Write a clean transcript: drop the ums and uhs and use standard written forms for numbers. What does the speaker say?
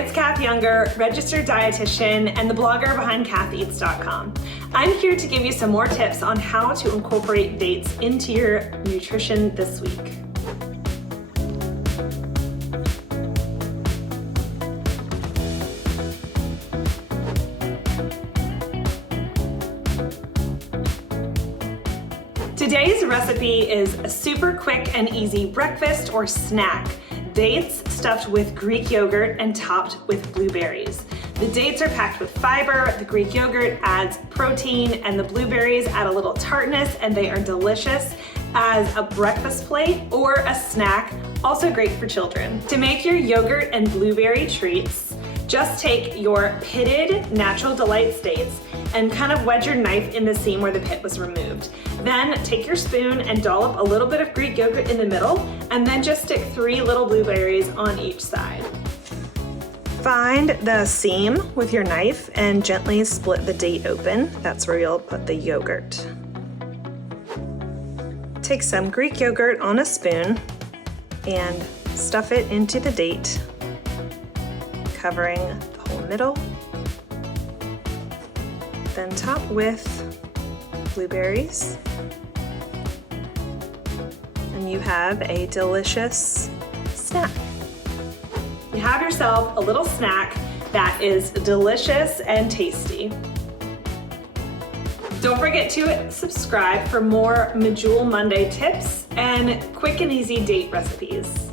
it's Kath Younger, registered dietitian and the blogger behind KathEats.com. I'm here to give you some more tips on how to incorporate dates into your nutrition this week. Today's recipe is a super quick and easy breakfast or snack. Dates stuffed with Greek yogurt and topped with blueberries. The dates are packed with fiber, the Greek yogurt adds protein, and the blueberries add a little tartness, and they are delicious as a breakfast plate or a snack, also great for children. To make your yogurt and blueberry treats, just take your pitted Natural Delight dates and kind of wedge your knife in the seam where the pit was removed. Then take your spoon and dollop a little bit of Greek yogurt in the middle, and then just stick 3 little blueberries on each side. Find the seam with your knife and gently split the date open. That's where you'll put the yogurt. Take some Greek yogurt on a spoon and stuff it into the date, covering the whole middle. Then top with blueberries. And you have a delicious snack. You have yourself a little snack that is delicious and tasty. Don't forget to subscribe for more Medjool Monday tips and quick and easy date recipes.